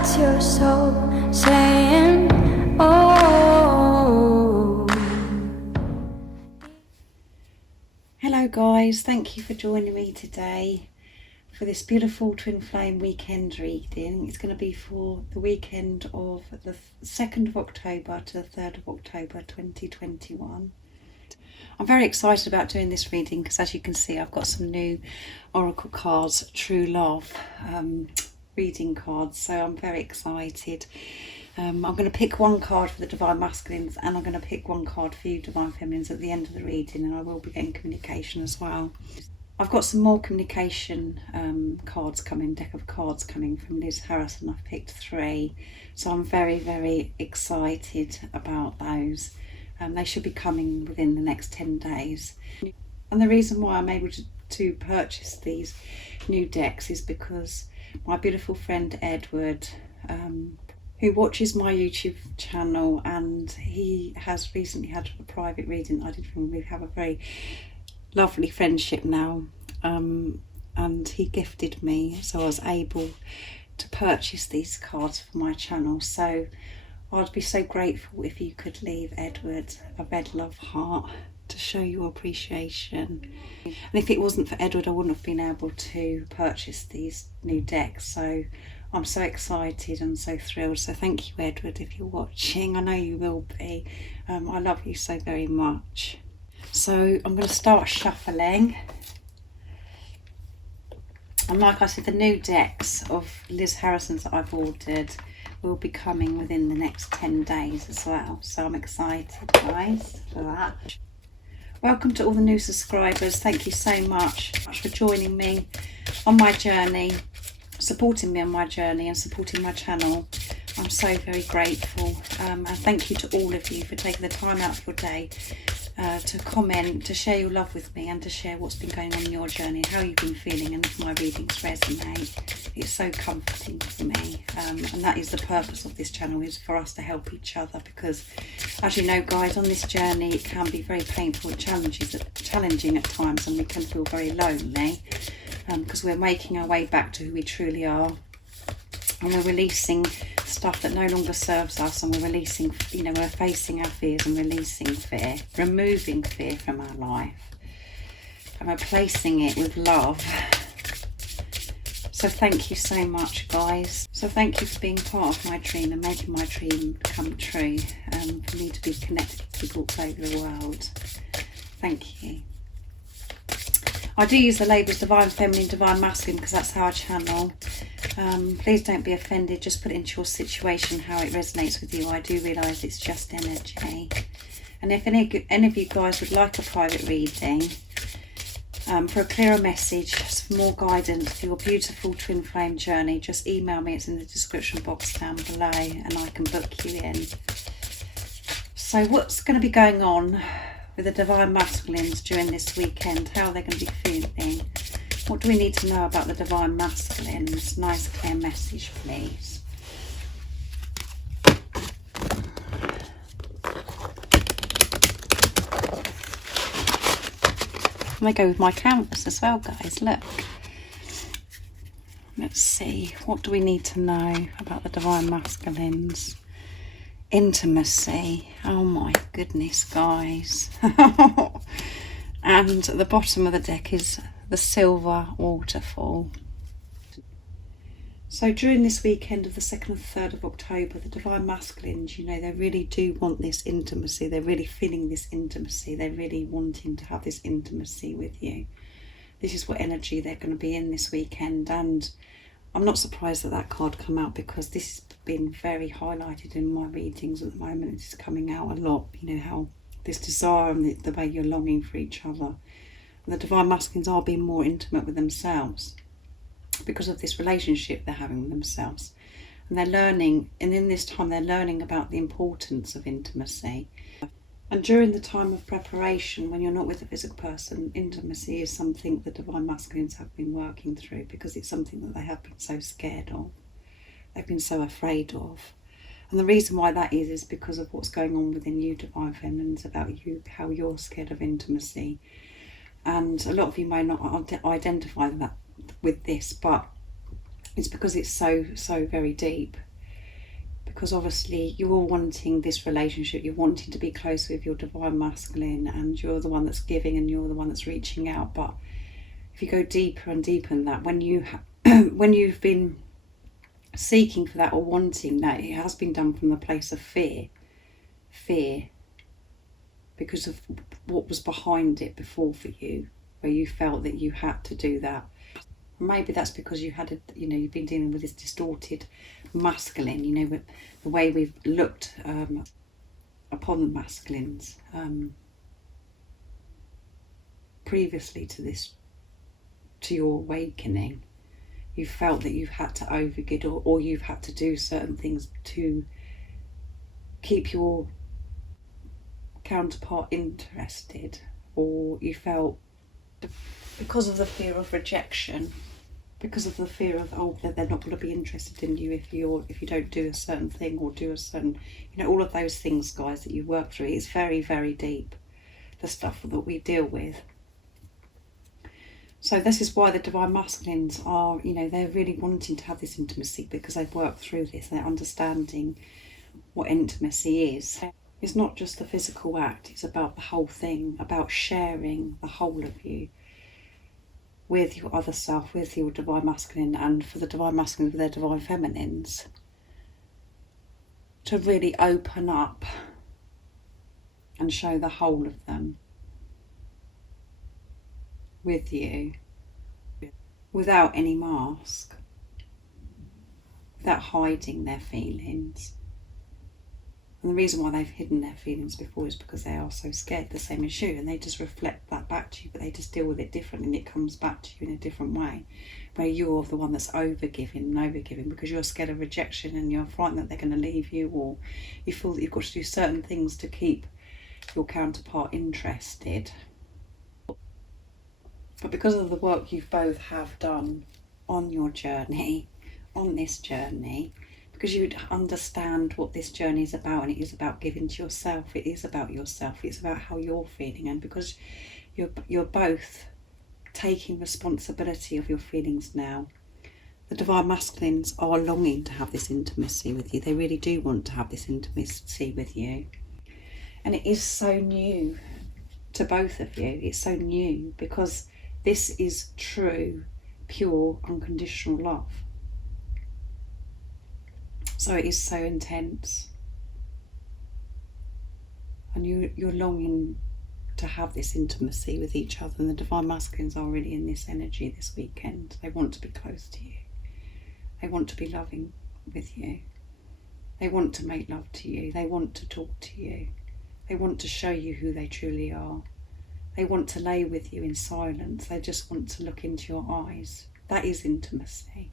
That's your soul saying, oh. Hello guys, thank you for joining me today for this beautiful twin flame weekend reading. It's going to be for the weekend of the 2nd of October to the 3rd of October 2021. I'm very excited about doing this reading because, as you can see, I've got some new oracle cards, True Love reading cards, so I'm very excited. I'm going to pick one card for the Divine Masculines, and I'm going to pick one card for you Divine Feminines at the end of the reading, and I will be getting communication as well. I've got some more communication cards coming, deck of cards coming from Liz Harrison. I've picked 3, so I'm very, very excited about those. They should be coming within the next 10 days. And the reason why I'm able to purchase these new decks is because my beautiful friend Edward, who watches my YouTube channel, and he has recently had a private reading I did for him. We have a very lovely friendship now, and he gifted me, so I was able to purchase these cards for my channel. So I'd be so grateful if you could leave Edward a red love heart to show your appreciation. And if it wasn't for Edward, I wouldn't have been able to purchase these new decks. So I'm so excited and so thrilled. So thank you, Edward, if you're watching. I know you will be. I love you so very much. So I'm going to start shuffling. And like I said, the new decks of Liz Harrison's that I've ordered will be coming within the next 10 days as well. So I'm excited, guys, for that. Welcome to all the new subscribers. Thank you so much for joining me on my journey, supporting me on my journey and supporting my channel. I'm so very grateful, and thank you to all of you for taking the time out of your day to comment, to share your love with me, and to share what's been going on in your journey, how you've been feeling, and if my readings resonate. It's so comforting for me, and that is the purpose of this channel, is for us to help each other, because as you know, guys, on this journey it can be very painful and challenging at times, and we can feel very lonely, because we're making our way back to who we truly are, and we're releasing stuff that no longer serves us, and we're releasing, we're facing our fears and releasing fear, removing fear from our life and replacing it with love. So thank you so much, guys. So thank you for being part of my dream and making my dream come true, for me to be connected with people all over the world. Thank you. I do use the labels Divine Feminine, Divine Masculine, because that's our channel. Please don't be offended, just put it into your situation how it resonates with you. I do realise it's just energy. And if any of you guys would like a private reading, for a clearer message, for more guidance for your beautiful twin flame journey, just email me. It's in the description box down below, and I can book you in. So what's going to be going on with the Divine Masculines during this weekend? How are they going to be feeling? What do we need to know about the Divine Masculines? Nice clear message, please. I'm going to go with my canvas as well, guys. Look. Let's see. What do we need to know about the Divine Masculines? Intimacy. Oh my goodness, guys. And at the bottom of the deck is the Silver Waterfall. So during this weekend of the 2nd and 3rd of October, the Divine Masculines, they really do want this intimacy. They're really feeling this intimacy. They're really wanting to have this intimacy with you. This is what energy they're going to be in this weekend. And I'm not surprised that card come out, because this has been very highlighted in my readings at the moment. It's coming out a lot, how this desire and the way you're longing for each other. And the Divine Masculines are being more intimate with themselves because of this relationship they're having with themselves. And they're learning, and in this time they're learning about the importance of intimacy. And during the time of preparation, when you're not with a physical person, intimacy is something the Divine Masculines have been working through, because it's something that they have been so scared of. They've been so afraid of. And the reason why that is because of what's going on within you, Divine Feminines, about you, how you're scared of intimacy. And a lot of you may not identify that with this, but it's because it's so very deep. because obviously you're all wanting this relationship, you're wanting to be close with your divine masculine, and you're the one that's giving and you're the one that's reaching out. But if you go deeper and deeper in that, when you've been seeking for that or wanting that, it has been done from the place of fear because of what was behind it before for you, where you felt that you had to do that. Maybe that's because you had you've been dealing with this distorted masculine, with the way we've looked upon the masculines previously to your awakening. You felt that you've had to overgive or you've had to do certain things to keep your counterpart interested, or you felt because of the fear of rejection, because of the fear of that they're not going to be interested in you if you don't do a certain thing or do a certain, all of those things, guys, that you work through. It's very, very deep, the stuff that we deal with. So this is why the divine masculines are, they're really wanting to have this intimacy, because they've worked through this. They're understanding what intimacy is. It's not just the physical act, it's about the whole thing, about sharing the whole of you with your other self, with your divine masculine, and for the divine masculine with their divine feminines, to really open up and show the whole of them with you, without any mask, without hiding their feelings. And the reason why they've hidden their feelings before is because they are so scared, the same as you, and they just reflect that back to you, but they just deal with it differently, and it comes back to you in a different way, where you're the one that's overgiving because you're scared of rejection and you're frightened that they're going to leave you, or you feel that you've got to do certain things to keep your counterpart interested. But because of the work you both have done on your journey, on this journey, because you understand what this journey is about, and it is about giving to yourself. It is about yourself. It's about how you're feeling, and because you're both taking responsibility of your feelings now, the divine masculines are longing to have this intimacy with you. They really do want to have this intimacy with you, and it is so new to both of you. It's so new because this is true, pure, unconditional love. So it is so intense, and you're longing to have this intimacy with each other, and the divine masculines are really in this energy this weekend. They want to be close to you. They want to be loving with you. They want to make love to you. They want to talk to you. They want to show you who they truly are. They want to lay with you in silence. They just want to look into your eyes. That is intimacy.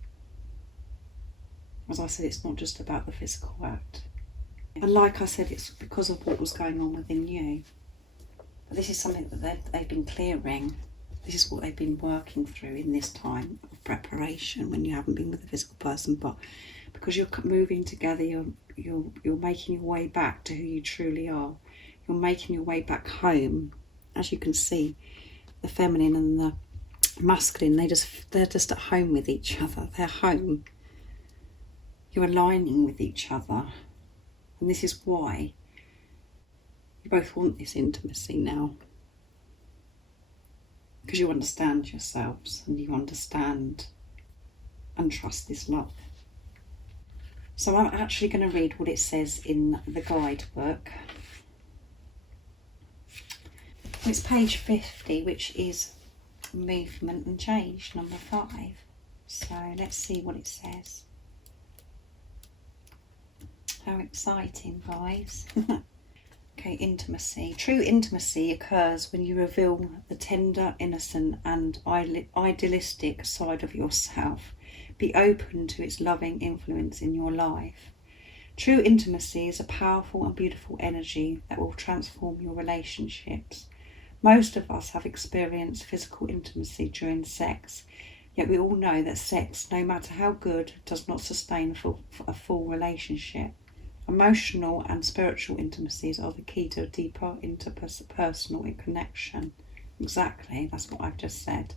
As I said, it's not just about the physical act. And like I said, it's because of what was going on within you. But this is something that they've been clearing. This is what they've been working through in this time of preparation when you haven't been with a physical person. But because you're moving together, you're making your way back to who you truly are. You're making your way back home. As you can see, the feminine and the masculine, they're just at home with each other. They're home. You're aligning with each other, and this is why you both want this intimacy now, because you understand yourselves and you understand and trust this love. So I'm actually going to read what it says in the guidebook. It's page 50, which is movement and change, number 5. So let's see what it says. How exciting, guys. Okay, intimacy. True intimacy occurs when you reveal the tender, innocent and idealistic side of yourself. Be open to its loving influence in your life. True intimacy is a powerful and beautiful energy that will transform your relationships. Most of us have experienced physical intimacy during sex, yet we all know that sex, no matter how good, does not sustain a full relationship. Emotional and spiritual intimacies are the key to a deeper interpersonal connection. Exactly, that's what I've just said.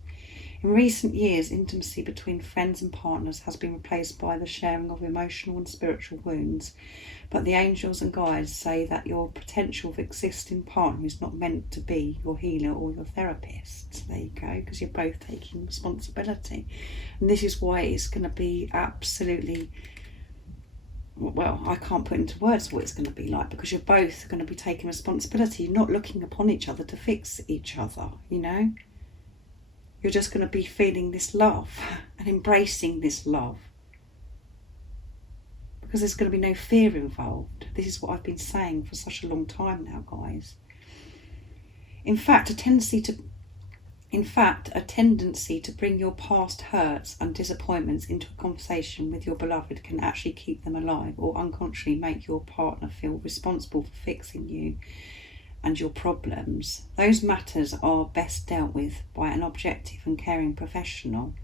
In recent years, intimacy between friends and partners has been replaced by the sharing of emotional and spiritual wounds. But the angels and guides say that your potential of existing partner is not meant to be your healer or your therapist. So there you go, because you're both taking responsibility. And this is why it's going to be absolutely, well, I can't put into words what it's going to be like, because you're both going to be taking responsibility. You're not looking upon each other to fix each other, you know. You're just going to be feeling this love and embracing this love. Because there's going to be no fear involved. This is what I've been saying for such a long time now, guys. In fact, a tendency to bring your past hurts and disappointments into a conversation with your beloved can actually keep them alive, or unconsciously make your partner feel responsible for fixing you and your problems. Those matters are best dealt with by an objective and caring professional.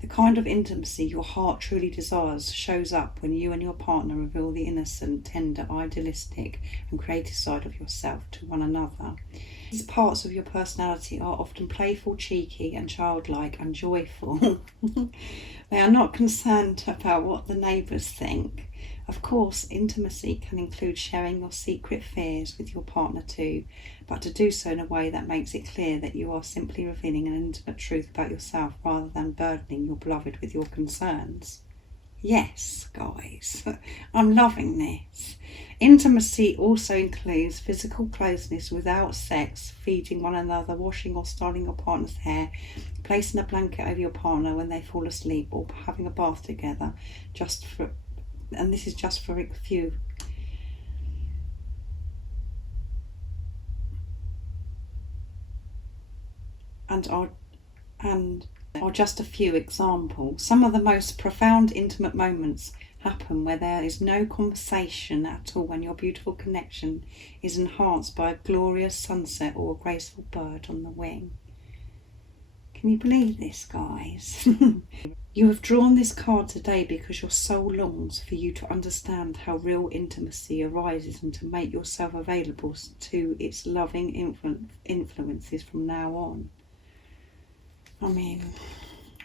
The kind of intimacy your heart truly desires shows up when you and your partner reveal the innocent, tender, idealistic and creative side of yourself to one another. These parts of your personality are often playful, cheeky and childlike and joyful. They are not concerned about what the neighbours think. Of course, intimacy can include sharing your secret fears with your partner too, but to do so in a way that makes it clear that you are simply revealing an intimate truth about yourself rather than burdening your beloved with your concerns. Yes, guys, I'm loving this. Intimacy also includes physical closeness without sex, feeding one another, washing or styling your partner's hair, placing a blanket over your partner when they fall asleep, or having a bath together, and this is just for a few. And are just a few examples. Some of the most profound intimate moments happen where there is no conversation at all, when your beautiful connection is enhanced by a glorious sunset or a graceful bird on the wing. Can you believe this, guys? You have drawn this card today because your soul longs for you to understand how real intimacy arises and to make yourself available to its loving influences from now on. I mean,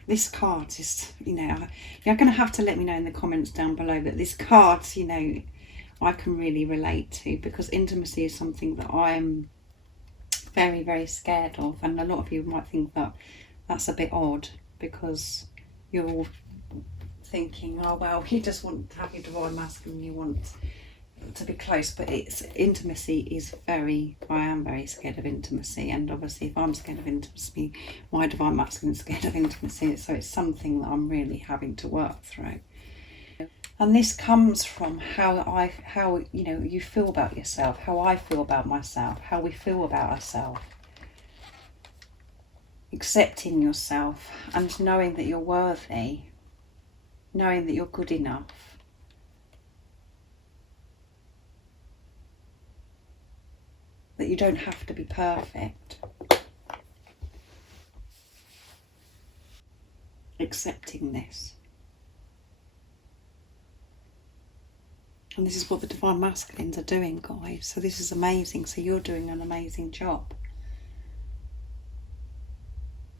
this card is, you know, you're going to have to let me know in the comments down below, but this card, you know, I can really relate to, because intimacy is something that I am very, very scared of. And a lot of you might think that that's a bit odd, because you're all thinking, oh, well, you just want to have your divine masculine, you want to be close, but intimacy is I am very scared of intimacy, and obviously if I'm scared of intimacy, my divine masculine is scared of intimacy, so it's something that I'm really having to work through. And this comes from how you know, you feel about yourself, how I feel about myself, how we feel about ourselves. Accepting yourself and knowing that you're worthy, knowing that you're good enough. That you don't have to be perfect. Accepting this. And this is what the Divine Masculines are doing, guys. So this is amazing. So you're doing an amazing job.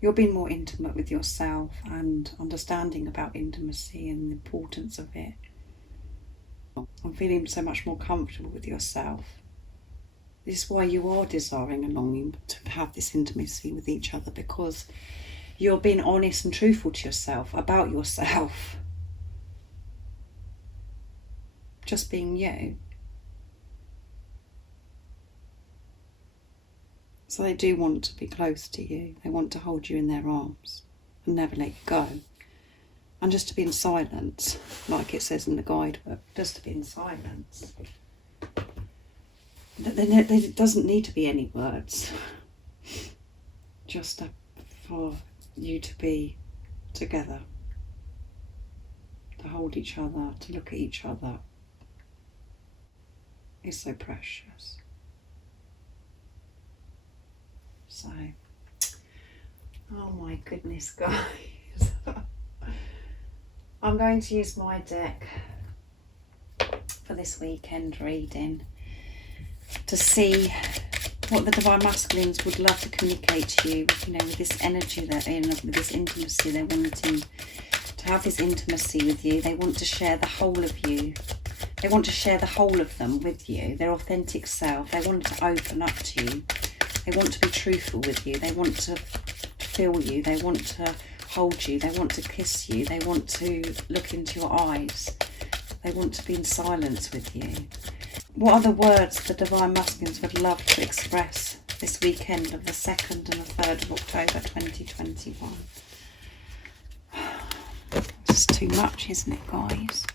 You're being more intimate with yourself and understanding about intimacy and the importance of it. I'm feeling so much more comfortable with yourself. This is why you are desiring and longing to have this intimacy with each other, because you're being honest and truthful to yourself about yourself. Just being you. So they do want to be close to you. They want to hold you in their arms and never let you go. And just to be in silence, like it says in the guidebook, just to be in silence. There doesn't need to be any words. Just for you to be together. To hold each other, to look at each other. It's so precious. So, oh my goodness, guys. I'm going to use my deck for this weekend reading to see what the divine masculines would love to communicate to you, you know, with this energy they're in, with this intimacy, they're wanting to have this intimacy with you. They want to share the whole of you. They want to share the whole of them with you, their authentic self. They want to open up to you. They want to be truthful with you. They want to feel you. They want to hold you. They want to kiss you. They want to look into your eyes. They want to be in silence with you. What are the words the divine masculines would love to express this weekend of the 2nd and the 3rd of October 2021? It's too much, isn't it, guys?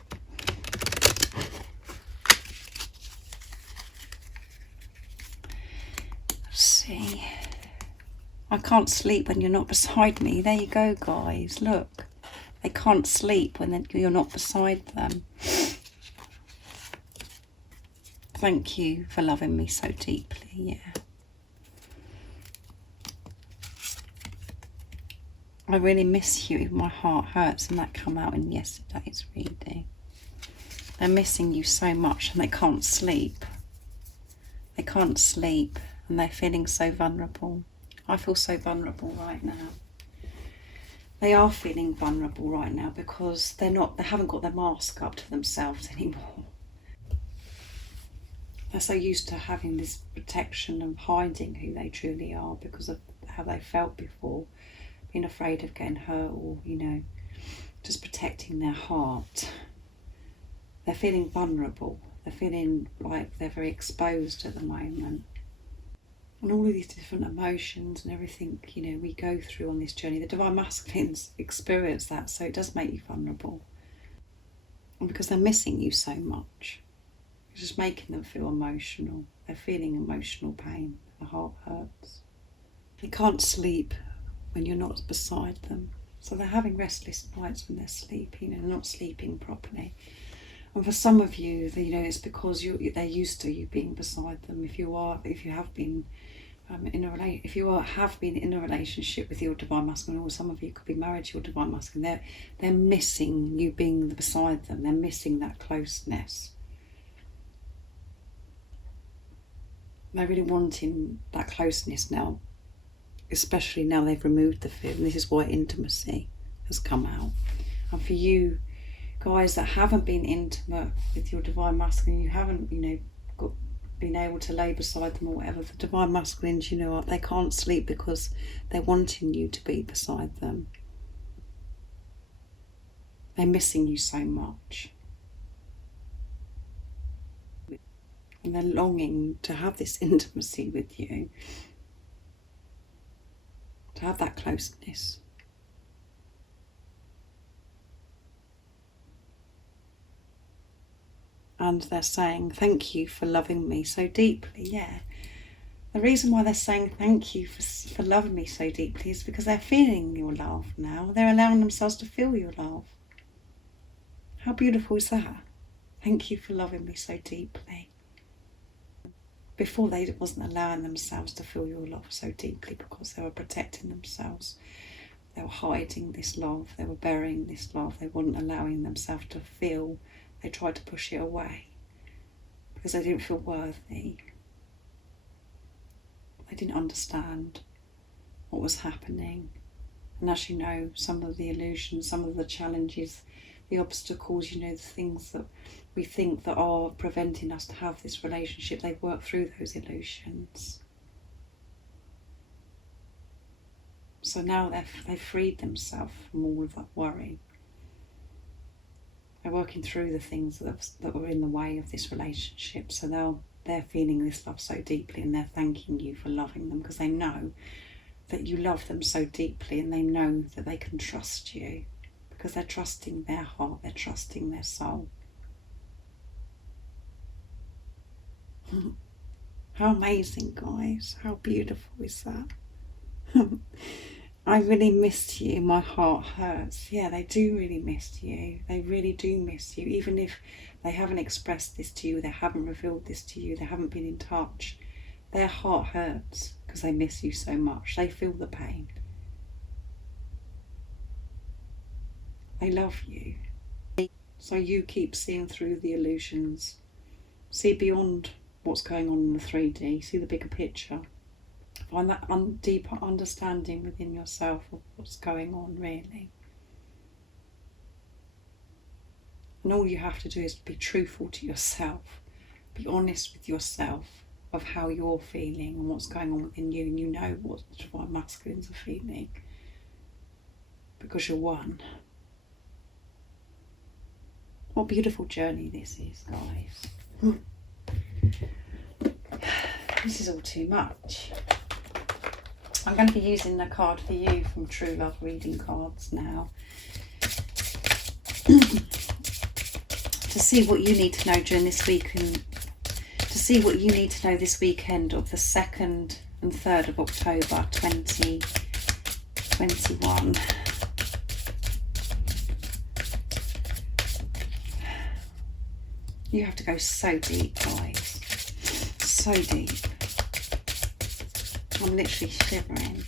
Let's see. I can't sleep when you're not beside me. There you go, guys. Look. They can't sleep when you're not beside them. Thank you for loving me so deeply, yeah. I really miss you. My heart hurts, and that came out in yesterday's reading. They're missing you so much and they can't sleep. They can't sleep and they're feeling so vulnerable. I feel so vulnerable right now. They are feeling vulnerable right now because they haven't got their mask up to themselves anymore. They're so used to having this protection and hiding who they truly are because of how they felt before, being afraid of getting hurt or, you know, just protecting their heart. They're feeling vulnerable. They're feeling like they're very exposed at the moment. And all of these different emotions and everything, you know, we go through on this journey. The divine masculines experience that, so it does make you vulnerable. And because they're missing you so much, it's just making them feel emotional. They're feeling emotional pain. Their heart hurts. They can't sleep when you're not beside them. So they're having restless nights when they're sleeping and not sleeping properly. And for some of you, you know, it's because they're used to you being beside them. If you have been in a relationship with your divine masculine, or some of you could be married to your divine masculine, they're missing you being beside them. They're missing that closeness. They're really wanting that closeness now, especially now they've removed the fear. And this is why intimacy has come out. And for you guys that haven't been intimate with your divine masculine, you haven't, you know, been able to lay beside them or whatever, the divine masculines, you know what, they can't sleep because they're wanting you to be beside them. They're missing you so much. And they're longing to have this intimacy with you, to have that closeness. And they're saying, thank you for loving me so deeply. Yeah. The reason why they're saying thank you for loving me so deeply is because they're feeling your love now. They're allowing themselves to feel your love. How beautiful is that? Thank you for loving me so deeply. Before, they wasn't allowing themselves to feel your love so deeply because they were protecting themselves. They were hiding this love. They were burying this love. They weren't allowing themselves to feel. They tried to push it away because they didn't feel worthy. They didn't understand what was happening. And as you know, some of the illusions, some of the challenges, the obstacles, you know, the things that we think that are preventing us to have this relationship, they've worked through those illusions. So now they've freed themselves from all of that worry. They're working through the things that were in the way of this relationship. So now they're feeling this love so deeply, and they're thanking you for loving them because they know that you love them so deeply, and they know that they can trust you because they're trusting their heart, they're trusting their soul. How amazing, guys. How beautiful is that? I really missed you. My heart hurts. Yeah, they do really miss you. They really do miss you. Even if they haven't expressed this to you, they haven't revealed this to you, they haven't been in touch, their heart hurts because they miss you so much. They feel the pain. They love you. So you keep seeing through the illusions. See beyond what's going on in the 3D, see the bigger picture. Find that deeper understanding within yourself of what's going on, really. And all you have to do is be truthful to yourself, be honest with yourself of how you're feeling and what's going on within you, and you know what the divine masculines are feeling, because you're one. What a beautiful journey this is, guys. This is all too much. I'm going to be using the card for you from True Love Reading Cards now. To see what you need to know during this week, and to see what you need to know this weekend of the 2nd and 3rd of October 2021. You have to go so deep, guys. So deep. I'm literally shivering.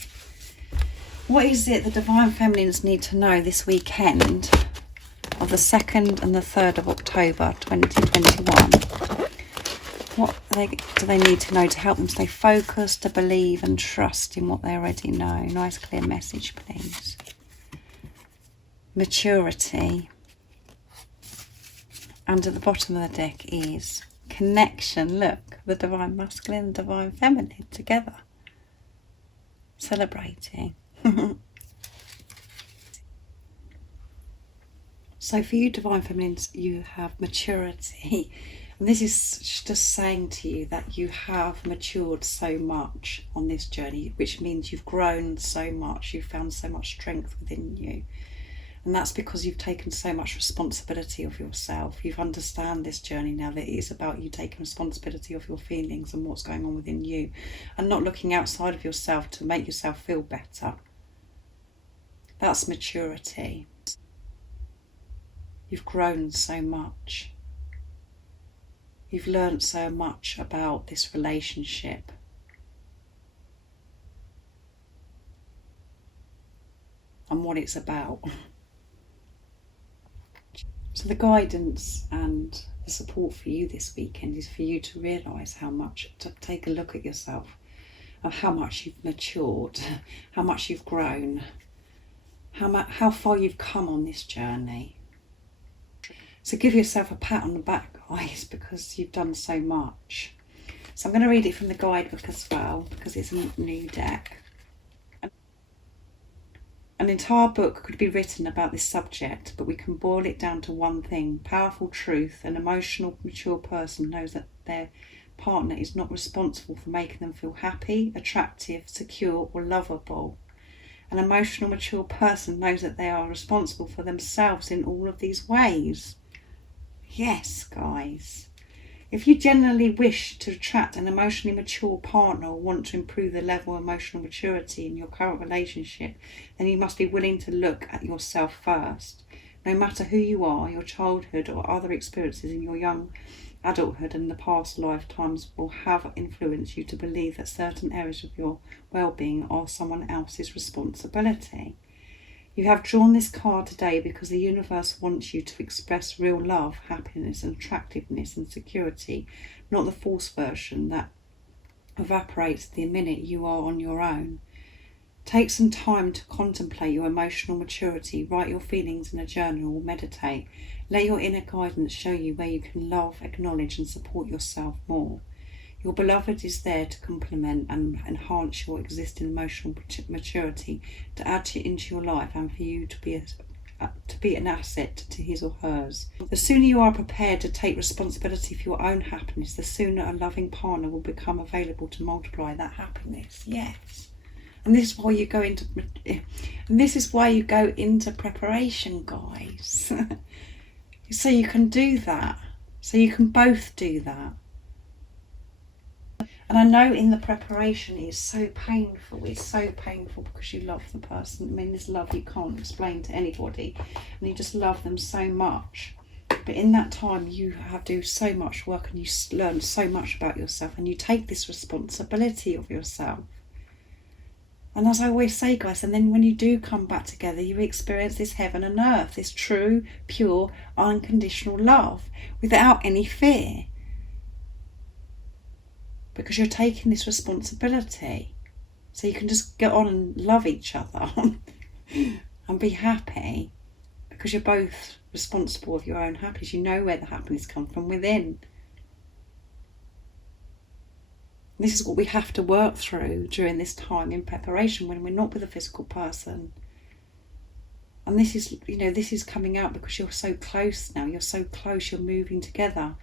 What is it the Divine Feminines need to know this weekend of the 2nd and the 3rd of October 2021? What do they need to know to help them stay focused, to believe and trust in what they already know? Nice clear message, please. Maturity. And at the bottom of the deck is connection. Look, the Divine Masculine and Divine Feminine together. Celebrating. So for you Divine Feminines, you have maturity. And this is just saying to you that you have matured so much on this journey, which means you've grown so much, you've found so much strength within you. And that's because you've taken so much responsibility of yourself. You've understand this journey now, that it is about you taking responsibility of your feelings and what's going on within you, and not looking outside of yourself to make yourself feel better. That's maturity. You've grown so much. You've learned so much about this relationship. And what it's about. So the guidance and the support for you this weekend is for you to realise how much, to take a look at yourself, of how much you've matured, how much you've grown, how far you've come on this journey. So give yourself a pat on the back, guys, because you've done so much. So I'm going to read it from the guidebook as well, because it's a new deck. An entire book could be written about this subject, but we can boil it down to one thing. Powerful truth. An emotional, mature person knows that their partner is not responsible for making them feel happy, attractive, secure or lovable. An emotional, mature person knows that they are responsible for themselves in all of these ways. Yes, guys. If you genuinely wish to attract an emotionally mature partner or want to improve the level of emotional maturity in your current relationship, then you must be willing to look at yourself first. No matter who you are, your childhood or other experiences in your young adulthood and the past lifetimes will have influenced you to believe that certain areas of your well-being are someone else's responsibility. You have drawn this card today because the universe wants you to express real love, happiness and attractiveness and security, not the false version that evaporates the minute you are on your own. Take some time to contemplate your emotional maturity, write your feelings in a journal or meditate. Let your inner guidance show you where you can love, acknowledge and support yourself more. Your beloved is there to complement and enhance your existing emotional maturity, to add into your life and for you to be an asset to his or hers. The sooner you are prepared to take responsibility for your own happiness, the sooner a loving partner will become available to multiply that happiness. Yes. And this is why you go into preparation, guys. So you can do that. So you can both do that. And I know in the preparation it's so painful. It's so painful because you love the person. I mean, this love you can't explain to anybody. And you just love them so much. But in that time you have to do so much work and you learn so much about yourself. And you take this responsibility of yourself. And as I always say, guys, and then when you do come back together, you experience this heaven and earth. This true, pure, unconditional love without any fear. because you're taking this responsibility. So you can just get on and love each other and be happy, because you're both responsible of your own happiness. You know where the happiness comes from, within. This is what we have to work through during this time in preparation, when we're not with a physical person. And this is, this is coming out because you're so close now. You're so close, you're moving together.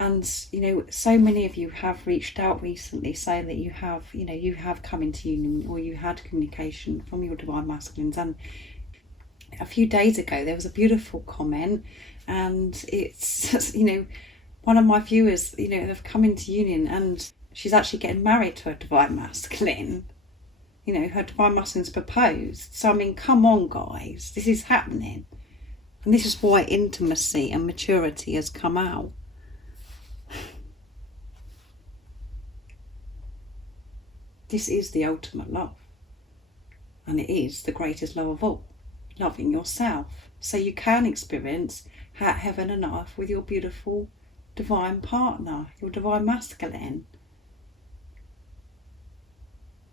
And, so many of you have reached out recently saying that you have come into union, or you had communication from your divine masculines. And a few days ago, there was a beautiful comment, and it's, one of my viewers, have come into union, and she's actually getting married to a divine masculine. Her divine masculine's proposed. So, come on, guys, this is happening. And this is why intimacy and maturity has come out. This is the ultimate love, and it is the greatest love of all, loving yourself, so you can experience heaven and earth with your beautiful divine partner, your divine masculine.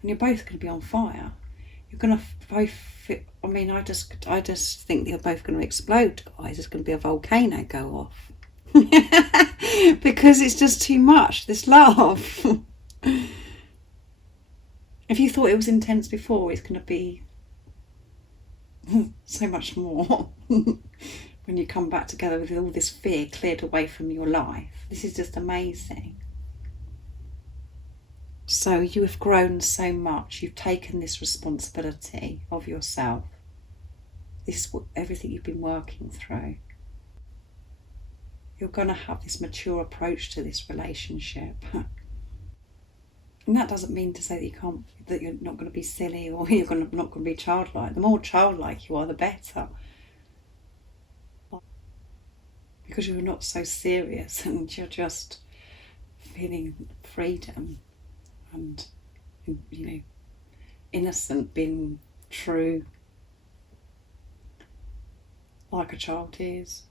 And you're both going to be on fire. You're going to both, I just think that you're both going to explode, guys. It's going to be a volcano go off. Because it's just too much, this love. If you thought it was intense before, it's going to be so much more when you come back together with all this fear cleared away from your life. This is just amazing. So you have grown so much. You've taken this responsibility of yourself. This is everything you've been working through. You're going to have this mature approach to this relationship. And that doesn't mean to say that you're not going to be silly, or you're not going to be childlike. The more childlike you are, the better. Because you're not so serious, and you're just feeling freedom and, innocent, being true, like a child is.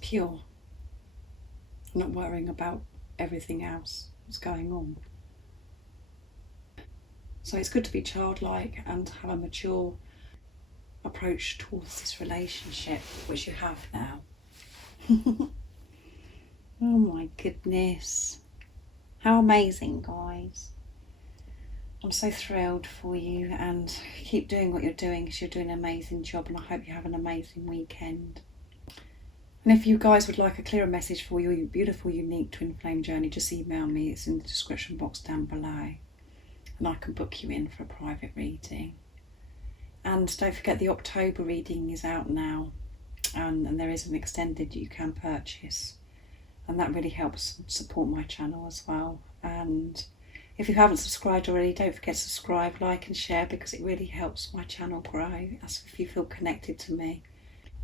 Pure. Not worrying about everything else that's going on. So it's good to be childlike and have a mature approach towards this relationship, which you have now. Oh my goodness. How amazing, guys. I'm so thrilled for you, and keep doing what you're doing, because you're doing an amazing job, and I hope you have an amazing weekend. And if you guys would like a clearer message for your beautiful, unique twin flame journey, just email me. It's in the description box down below, and I can book you in for a private reading. And don't forget, the October reading is out now, and there is an extended you can purchase, and that really helps support my channel as well. And if you haven't subscribed already, don't forget to subscribe, like and share, because it really helps my channel grow, as if you feel connected to me.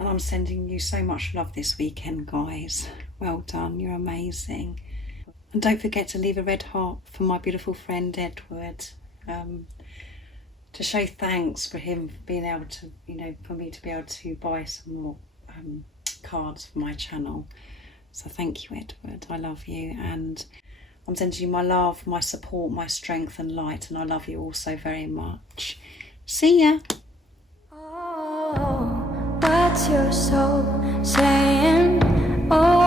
And I'm sending you so much love this weekend, guys. Well done, you're amazing. And don't forget to leave a red heart for my beautiful friend Edward, to show thanks for him being able to, for me to be able to buy some more cards for my channel. So thank you, Edward. I love you, and I'm sending you my love, my support, my strength and light, and I love you all so very much. See ya. Oh, what's your soul saying? Oh.